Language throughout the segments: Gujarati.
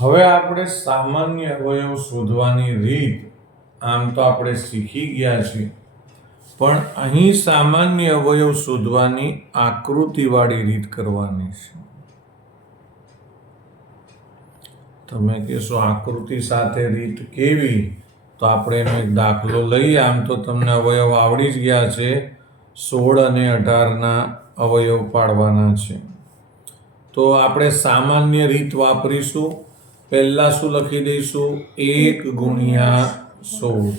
હવે આપણે સામાન્ય અવયવ શોધવાની રીત, આમ તો આપણે શીખી ગયા છીએ. પણ અહીં સામાન્ય અવયવ શોધવાની આકૃતિવાળી રીત કરવાની છે. તમે કહેશો આકૃતિ સાથે રીત કેવી? તો આપણે એનો એક દાખલો લઈએ. આમ તો તમને અવયવ આવડી જ ગયા છે. સોળ અને અઢારના અવયવ પાડવાના છે. તો આપણે સામાન્ય રીત વાપરીશું. પહેલા શું લખી દઈશું? એક ગુણ્યા સોળ.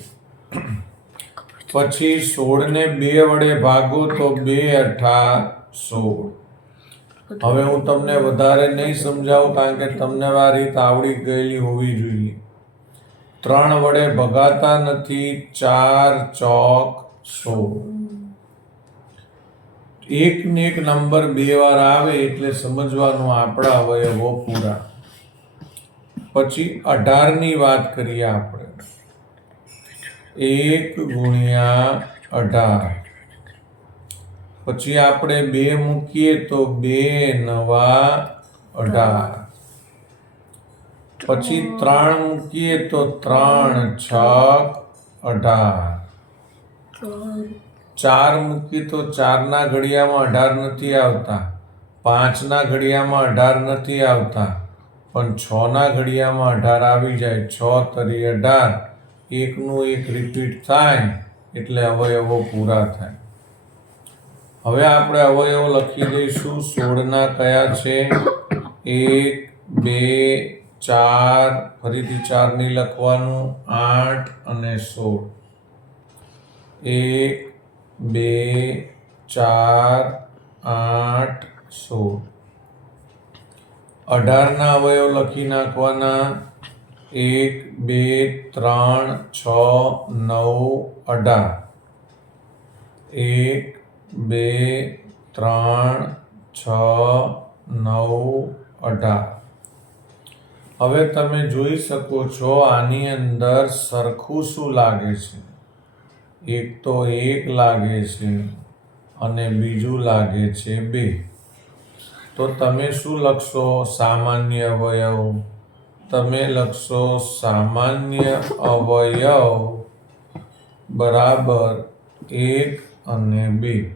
પછી સોળને બે વડે ભાગો તો બે અઠા સોળ. હવે હું તમને વધારે નહીં સમજાવું કારણ કે તમને આ રીત આવડી ગયેલી હોવી જોઈએ. ત્રણ વડે ભગાતા નથી, ચાર ચોક સોળ. એક ને એક નંબર બે વાર આવે એટલે સમજવાનું આપણા અવયવો પૂરા. પછી અઢારની વાત કરીએ આપણે. એક ગુણ્યા અઢાર. પછી આપણે બે મૂકીએ તો બે નવા અઢાર. પછી ત્રણ મૂકીએ તો ત્રણ છ અઢાર. ચાર મૂકીએ તો ચારના ઘડિયામાં અઢાર નથી આવતા. પાંચના ઘડિયામાં અઢાર નથી આવતા. પણ છના ઘડિયામાં અઢાર આવી જાય, છ તરી અઢાર, એકનું એક રિપીટ થાય, એટલે અવયવો પૂરા થાય. હવે આપણે અવયવો લખી દઈશું, સોળના કયા છે? એક, બે, ચાર, ફરીથી ચારની લખવાનું, આઠ અને સોળ. એક, બે, ચાર, આઠ, સોળ. અઢારના અવયવ લખી નાખવાના. એક, બે, ત્રણ, છ, નવ, અઢાર. એક, બે, ત્રણ, છ, નવ, અઢાર. હવે તમે જોઈ શકો છો આની અંદર સરખું શું લાગે છે. એક તો એક લાગે છે અને બીજું લાગે છે બે. તો તમે શું લખશો? સામાન્ય અવયવ. તમે લખશો સામાન્ય અવયવ બરાબર એક અને બે.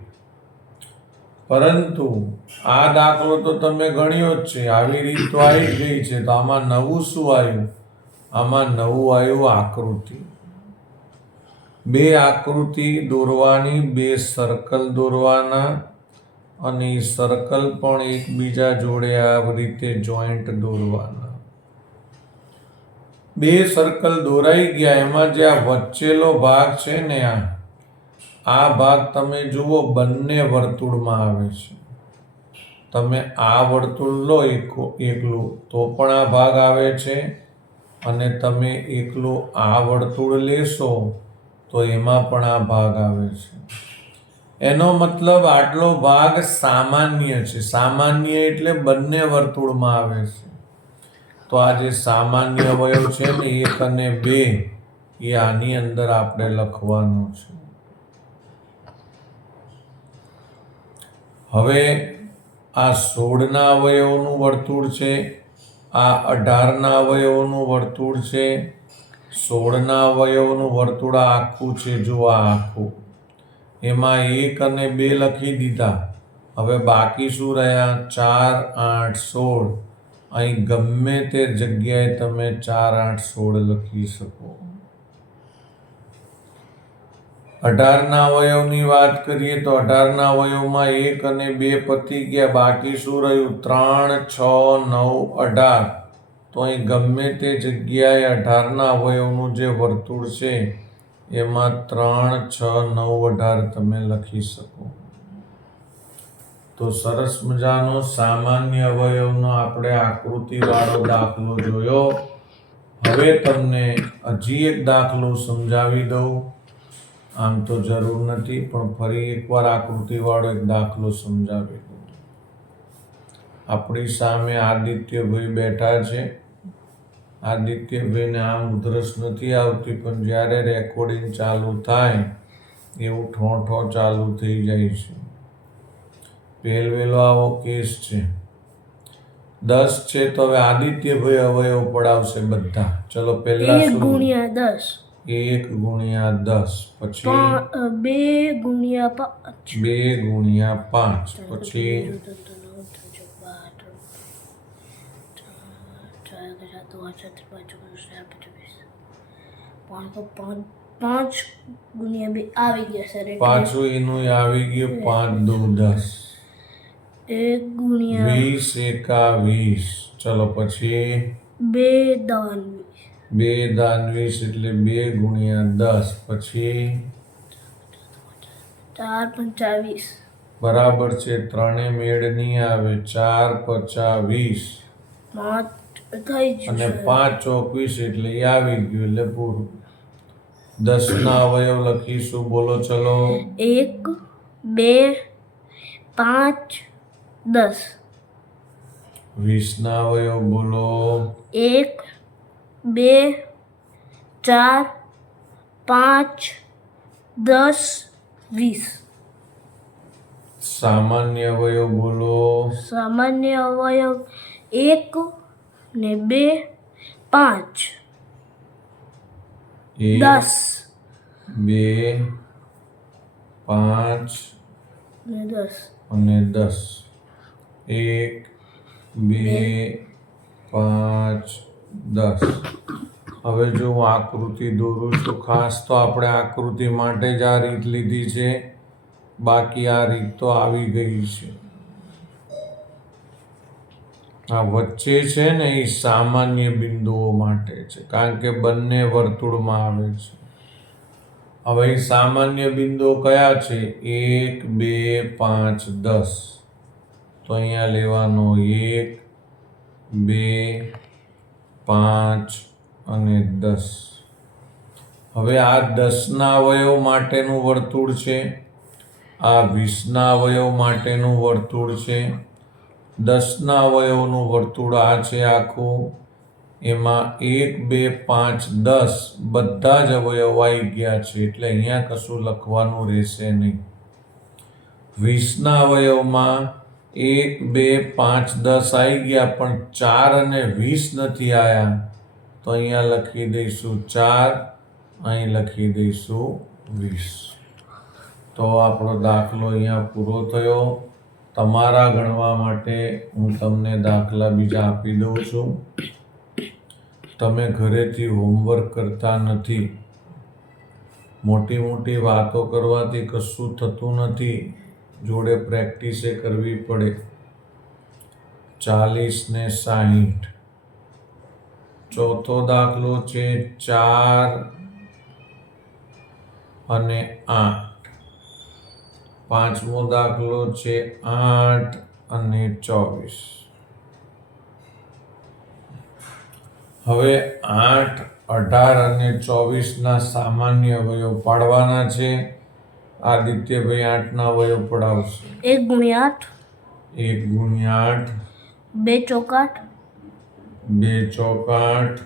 પરંતુ આ દાખલો તો તમે ગણ્યો જ છે. આવી રીત તો આવી ગઈ છે. તો આમાં નવું શું આવ્યું? આમાં નવું આવ્યું આકૃતિ. બે આકૃતિ દોરવાની, બે સર્કલ દોરવાના અને સર્કલ પણ એકબીજા જોડે આ રીતે જોઈન્ટ દોરવાના. બે સર્કલ દોરાઈ ગયા, એમાં જે આ વચ્ચેલો ભાગ છે ને આ આ ભાગ તમે જુઓ, બંને વર્તુળમાં આવે છે. તમે આ વર્તુળ લો એક, એકલું, તો પણ આ ભાગ આવે છે. અને તમે એકલું આ વર્તુળ લેશો, તો એમાં પણ આ ભાગ આવે છે. એનો મતલબ આટલો ભાગ સામાન્ય છે. સામાન્ય એટલે બંને વર્તુળમાં આવે છે. તો આ જે સામાન્ય અવયવ છે ને એક અને બે, એ આની અંદર આપણે લખવાનું છે. હવે આ સોળના અવયવોનું વર્તુળ છે, આ અઢારના અવયવોનું વર્તુળ છે, સોળના અવયવોનું વર્તુળ આખું છે. જો આ આખું. એમાં એક અને બે લખી દીધા. હવે બાકી શું રહ્યા? ચાર, આઠ, સોળ. અહીં ગમે તે જગ્યાએ તમે ચાર, આઠ, સોળ લખી શકો. અઢારના અવયવની વાત કરીએ તો અઢારના અવયવમાં એક અને બે પતી ગયા. બાકી શું રહ્યું? ત્રણ, છ, નવ, અઢાર. તો અહીં ગમે તે જગ્યાએ અઢારના અવયવનું જે વર્તુળ છે એમાં ત્રણ, છ, નવ અઢાર તમે લખી શકો. તો સરસ મજાનો સામાન્ય અવયવનો આપણે આકૃતિવાળો દાખલો જોયો. હવે તમને હજી એક દાખલો સમજાવી દઉં. આમ તો જરૂર નથી, પણ ફરી એકવાર આકૃતિવાળો એક દાખલો સમજાવી દઉં. આપણી સામે આદિત્યભાઈ બેઠા છે. આદિત્યભાઈને આમ ઉધરસ નથી આવતી પણ જ્યારે રેકોર્ડિંગ ચાલુ થાય એવું ઠો ઠો ચાલુ થઈ જાય છે પહેલવેલો આવો કેસ છે દસ દસ છે તો હવે આદિત્યભાઈ અવયવ પડાવશે બધા ચલો પહેલા એક ગુણ્યા દસ એક ગુણ્યા દસ પછી બે ગુણ્યા પાંચ બે ગુણ્યા પાંચ પછી પાંચ ગુણ્યા બે આવી ગયા સર. પાછું એનું આવી ગયું પાંચ દુ દસ. એક ગુણ્યા વીસ એકા વીસ ચલો પછી? બે દાન બે દાન વીસ એટલે બે ગુણ્યા દસ. પછી? ચાર પંચાવીસ. બરાબર છે ત્રણે મેળ નહીં આવે ચાર પચાવીસ. પાંચ અને. પાંચ ચોકવીસ એટલે એ આવી ગયું એટલે પૂરું દસના અવયવ લખીશું બોલો ચલો. એક બે પાંચ દસ. વીસના અવયવ બોલો. એક બે ચાર પાંચ દસ વીસ. સામાન્ય અવયવ બોલો. સામાન્ય અવયવ એક ને બે પાંચ. દસ. બે પાંચ. ને દસ. અને દસ. એક બે. પાંચ દસ. હવે જો હું આકૃતિ દોરું છું ખાસ તો આપણે આકૃતિ માટે જ આ રીત લીધી છે. બાકી આ રીત તો આવી ગઈ છે. આ વચ્ચે છે ને એ સામાન્ય બિંદુઓ માટે છે. કારણ કે બંને વર્તુળમાં આવે છે. હવે એ સામાન્ય બિંદુઓ કયા છે? એક, બે, પાંચ, દસ. તો અહીંયા લેવાનો એક, બે, પાંચ અને દસ. હવે આ દસના અવયવ માટેનું વર્તુળ છે. આ વીસના અવયવ માટેનું વર્તુળ છે. દસના અવયવનું વર્તુળ આ છે આખું. એમાં એક, બે, પાંચ, દસ બધા જ અવયવ આવી ગયા છે. એટલે અહીંયા કશું લખવાનું રહેશે નહીં. વીસના અવયવમાં એક, બે, પાંચ, દસ આવી ગયા, પણ ચાર અને વીસ નથી આવ્યા તો અહીંયા લખી દઈશું ચાર, અહીં લખી દઈશું વીસ. તો આપણો દાખલો અહીંયા પૂરો થયો. તમારા ગણવા માટે હું તમને દાખલા બીજા આપી દઉં છું. તમે ઘરેથી હોમવર્ક કરતા નથી. મોટી મોટી વાતો કરવાથી કશું થતું નથી. જોડે પ્રેક્ટિસે કરવી પડે. ચાલીસ ને સાહીઠ. ચોથો દાખલો છે ચાર અને આઠ. પાંચમો દાખલો છે આઠ અને ચોવીસ. હવે આઠ અઢાર અને ચોવીસના સામાન્ય અવયવ પાડવાના છે. આદિત્યભાઈ આઠના અવયવ પડાવશે. એક ગુણ્યા આઠ. એક ગુણ્યા આઠ. બે ચોકાટ બે ચોક આઠ.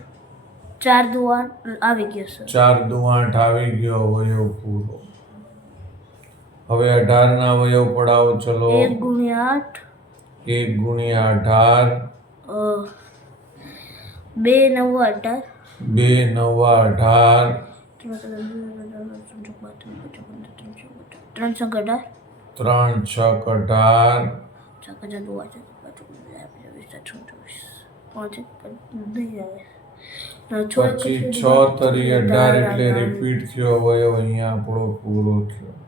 ચાર દુ આઠ આવી ગયો ચાર દુ આઠ આવી ગયો અવયવ પૂરો. હવે અઢારના અવયવ પડાવો ચલો. એક ગુણ્યા આઠ. એક ગુણ્યા અઢાર. બે નવ અઢાર. બે નવા અઢાર. ત્રણસો અઢાર ત્રણ છક અઢાર. છક હજાર દો હજાર છ તરી અઢાર એટલે રિપીટ થયો અવયવ અહીંયા આપણો પૂરો થયો.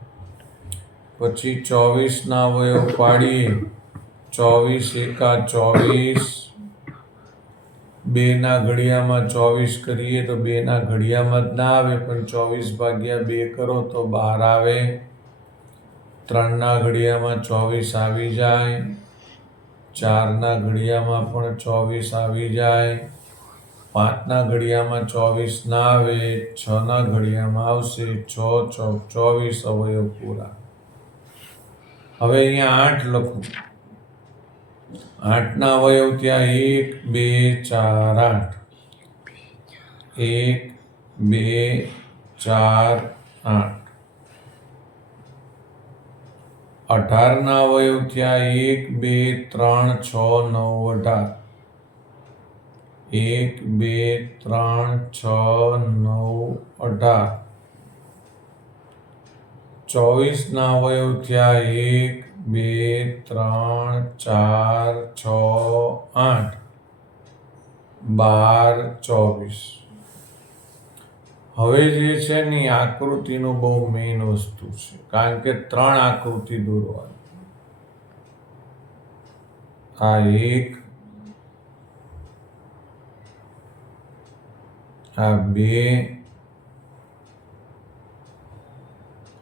પછી ચોવીસના અવયવ પાડીએ ચોવીસ એકા ચોવીસ. બેના ઘડિયામાં ચોવીસ કરીએ તો બેના ઘડિયામાં જ ના આવે, પણ ચોવીસ ભાગ્યા બે કરો તો બહાર આવે. ત્રણના ઘડિયામાં ચોવીસ આવી જાય. ચારના ઘડિયામાં પણ ચોવીસ આવી જાય. પાંચના ઘડિયામાં ચોવીસ ના આવે. છના ઘડિયામાં આવશે. છ, ચોવીસ અવયવ પૂરા. હવે અહીંયા આઠ લખું. આઠના અવયવ ત્યાં એક, બે, ચાર, આઠ. એક, બે, ચાર, આઠ. અઢારના અવયવ થયા એક, બે, ત્રણ, છ, નવ, અઢાર. એક, બે, ત્રણ, છ, નવ, અઢાર. ચોવીસના અવયવ થયા એક, બે, ત્રણ, ચાર, છ, આઠ. બાર, ચોવીસ. હવે જે છે ને, એ આકૃતિનું બહુ મેઇન વસ્તુ છે. કારણ કે ત્રણ આકૃતિ દોરવાની આ એક, આ બે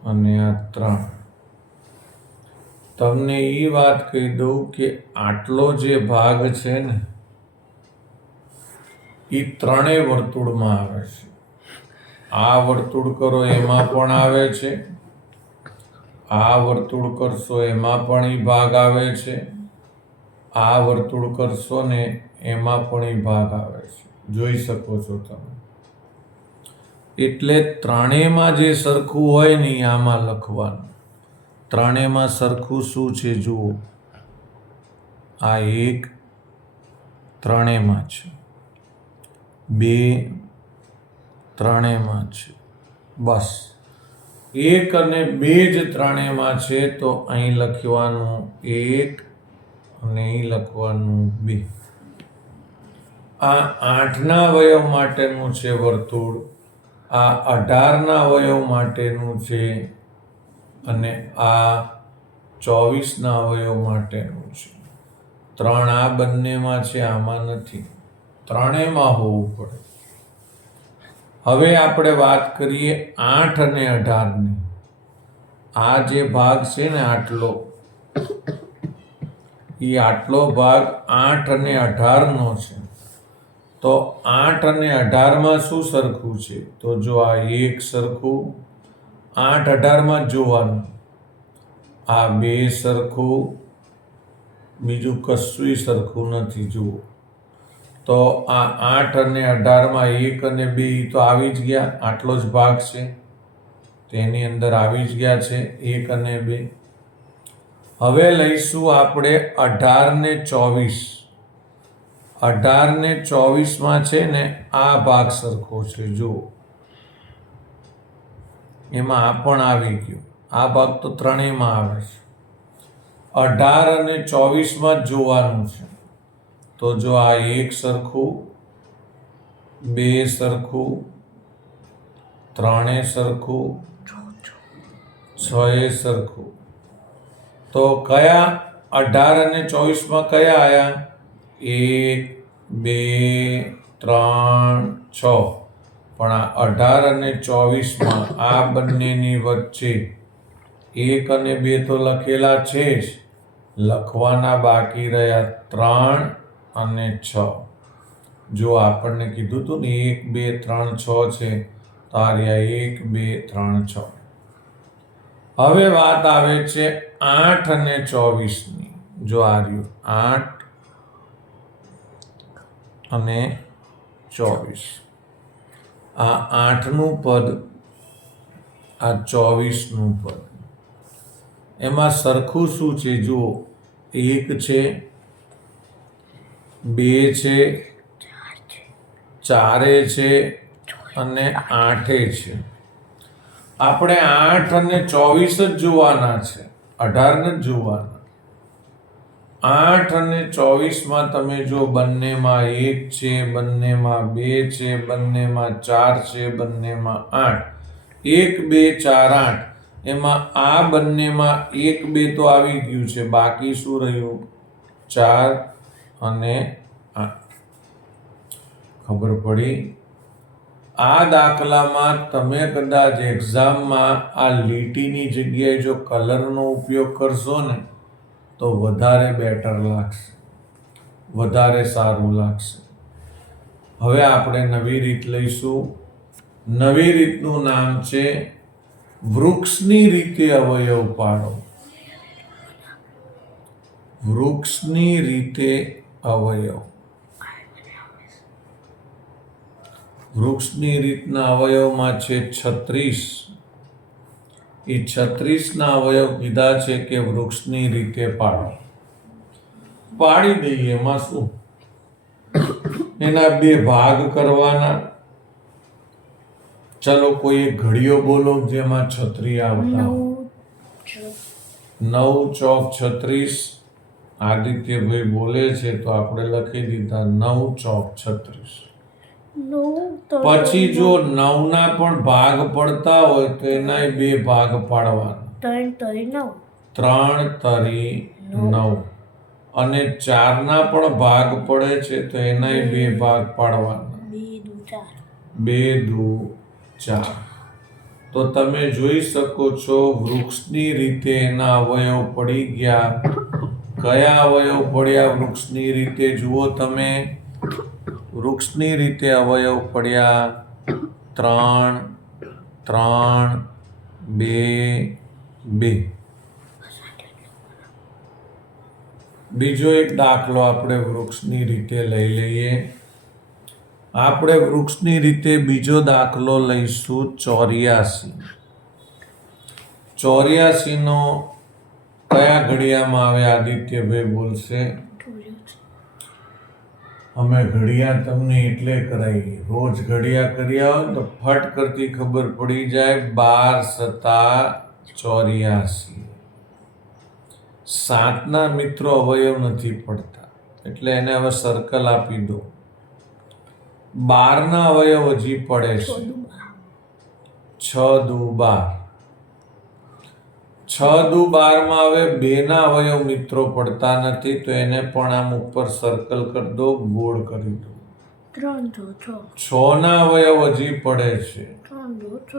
અને આ ત્રણ. તમને એ વાત કહી દઉં કે આટલો જે ભાગ છે ને એ ત્રણેય વર્તુળમાં આવે છે. આ વર્તુળ કરો એમાં પણ આવે છે, આ વર્તુળ કરશો એમાં પણ એ ભાગ આવે છે, આ વર્તુળ કરશો ને એમાં પણ એ ભાગ આવે છે. જોઈ શકો છો તમે. એટલે ત્રણેયમાં જે સરખું હોય ને આમાં લખવાનું. ત્રણેયમાં સરખું શું છે જુઓ. આ એક ત્રણેયમાં છે. બે ત્રણેયમાં છે. બસ. એક અને બે જ ત્રણેયમાં છે તો અહીં લખવાનું એક અને અહીં લખવાનું બે. આ આઠના અવયવ માટેનું છે વર્તુળ. આ અઢારના અવયવ માટેનું છે અને આ ચોવીસના અવયવ માટેનું છે. ત્રણ આ બંનેમાં છે, આમાં નથી. ત્રણેયમાં હોવું પડે. હવે આપણે વાત કરીએ આઠ અને અઢારની. આ જે ભાગ છે ને આટલો એ આટલો ભાગ આઠ અને અઢારનો છે. તો આઠ અને અઢારમાં શું સરખું છે? તો જો આ એક સરખું, આઠ અઢારમાં જોવાનું. આ બે સરખું, બીજું કશુંય સરખું નથી, જુઓ. તો આ આઠ અને અઢારમાં એક અને બે તો આવી જ ગયા, આટલો જ ભાગ છે. તેની અંદર આવી જ ગયા છે, એક અને બે. હવે લઈશું આપણે અઢાર ને ચોવીસ. અઢાર ને ચોવીસમાં છે ને આ ભાગ સરખો છે, જુઓ. એમાં આ પણ આવી ગયું. આ ભાગ તો ત્રણેયમાં આવે છે. અઢાર અને ચોવીસમાં જ જોવાનું છે. તો જો આ એક સરખું, બે સરખું, ત્રણે સરખું, છ એ સરખું. તો કયા અઢાર અને ચોવીસમાં કયા આયા? એક, બે, ત્રણ, છ. પણ આ અઢાર અને ચોવીસમાં આ બંનેની વચ્ચે એક અને બે તો લખેલા છે જ. લખવાના બાકી રહ્યા ત્રણ અને છ. જો આપણને કીધું હતું ને એક, બે, ત્રણ, છ છે, તો આ એક, બે, ત્રણ, છ. હવે વાત આવે છે આઠ અને ચોવીસની. જો આ રહ્યું, આઠ અને ચોવીસ. આ આઠનું પદ, આ ચોવીસનું પદ. એમાં સરખું શું છે? જુઓ, એક છે, બે છે, ચારે છે અને આઠે છે. આપણે આઠ અને ચોવીસ જ જોવાના છે. અઢાર જ જોવાના. આઠ અને ચોવીસમાં તમે જો બંનેમાં એક છે, બંનેમાં બે છે, બંનેમાં ચાર છે, બંનેમાં આઠ, એક, બે, ચાર, આઠ, એમાં આ બંનેમાં એક, બે તો આવી ગયું છે. બાકી શું રહ્યું? ચાર અને આઠ. ખબર પડી? આ દાખલામાં તમે કદાચ એક્ઝામમાં આ લીટીની જગ્યાએ જો કલરનો ઉપયોગ કરશો ને તો વધારે બેટર લાગશે. વધારે સારું લાગશે. હવે આપણે નવી રીત લઈશું. નવી રીતનું નામ છે વૃક્ષની રીતે અવયવ પાડો. વૃક્ષની રીતે અવયવ. વૃક્ષની રીતના અવયવમાં છે છત્રીસ. એ છત્રીસના અવયવ કીધા છે કે વૃક્ષની રીતે પાડી. પાડી દઈએ, એમાં શું? એના બે ભાગ કરવાના. ચલો કોઈ એક ઘડીઓ બોલો જેમાં છત્રી આવતા નવ ચોક છત્રીસ. આદિત્યભાઈ બોલે છે તો આપણે લખી દીધા નવ ચોક છત્રીસ. પછી જો નવના પણ ભાગ પડતા હોય તો એનાય બે ભાગ પાડવાના. ત્રણ તરી નવ. ત્રણ તરી નવ. અને ચારના પણ ભાગ પડે છે તો એનાય બે. ભાગ પાડવાના. બે દુ ચાર. બે દુ ચાર. તો તમે જોઈ શકો છો વૃક્ષની રીતે એના અવયવ પડી ગયા. કયા અવયવ પડ્યા વૃક્ષની રીતે? જુઓ તમે. વૃક્ષની રીતે અવયવ પડ્યા ત્રણ ત્રણ, બે બે. બીજો એક દાખલો આપણે વૃક્ષની રીતે લઈ લઈએ. આપણે વૃક્ષની રીતે બીજો દાખલો લઈશું ચોર્યાસી. ચોર્યાસીનો કયા ઘડિયામાં આવે? આદિત્યભાઈ બોલશે. અમે ઘડિયા તમને એટલે કરાવી રોજ ઘડિયા કર્યા હોય તો ફટ કરતી ખબર પડી જાય બાર સતા ચોર્યાસી. સાતના મિત્રો અવયવ નથી પડતા, એટલે એને હવે સર્કલ આપી દો. બારના અવયવ હજી પડે છે. છ દુ બાર છ દુ બારમાં હવે બેના અવયવ મિત્રો પડતા નથી તો એને પણ આમ ઉપર સર્કલ કરી દો ગોળ કરી દો. ત્રણ છ છ ના અવયવ હજી પડે છે. ત્રણ જો. છ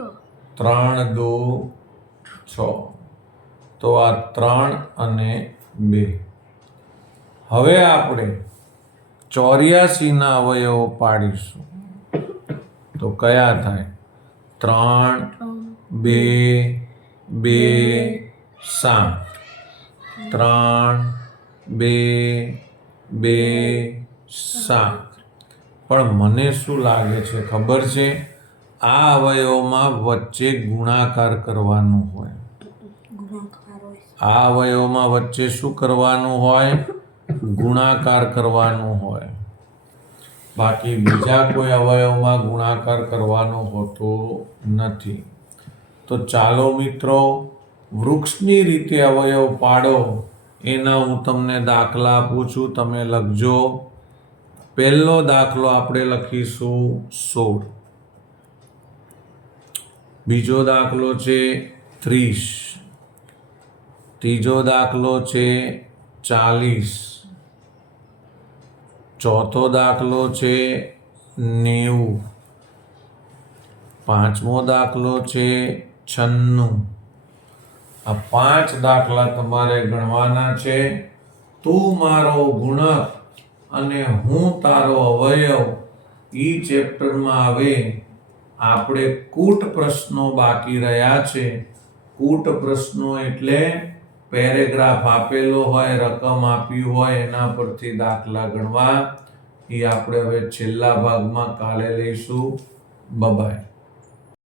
ત્રણ દો છ. તો આ ત્રણ અને બે. હવે આપણે ચોર્યાસીના અવયવો પાડીશું. તો કયા થાય? ત્રણ. બે બે સાત. ત્રણ બે બે સાત. પણ મને શું લાગે છે ખબર છે? આ અવયવમાં વચ્ચે ગુણાકાર કરવાનું હોય. હોય. આ અવયવમાં વચ્ચે શું કરવાનું હોય? ગુણાકાર કરવાનું હોય. બાકી બીજા કોઈ અવયવમાં ગુણાકાર કરવાનો હોતો નથી. તો ચાલો મિત્રો, વૃક્ષની રીતે અવયવ પાડો. એના હું તમને દાખલા આપું છું, તમે લખજો. પહેલો દાખલો આપણે લખીશું સોળ. બીજો દાખલો છે ત્રીસ. ત્રીજો દાખલો છે ચાલીસ. ચોથો દાખલો છે નેવું. પાંચમો દાખલો છે છન્નું આ પાંચ દાખલા તમારે ગણવાના છે. તું મારો ગુણક અને હું તારો અવયવ ઈ ચેપ્ટરમાં આવે. આપણે કૂટ પ્રશ્નો બાકી રહ્યા છે. કૂટ પ્રશ્નો એટલે પેરેગ્રાફ આપેલો હોય, રકમ આપી હોય, એના પરથી દાખલા ગણવા. એ આપણે હવે છેલ્લા ભાગમાં કાલે લઈશું. બબાય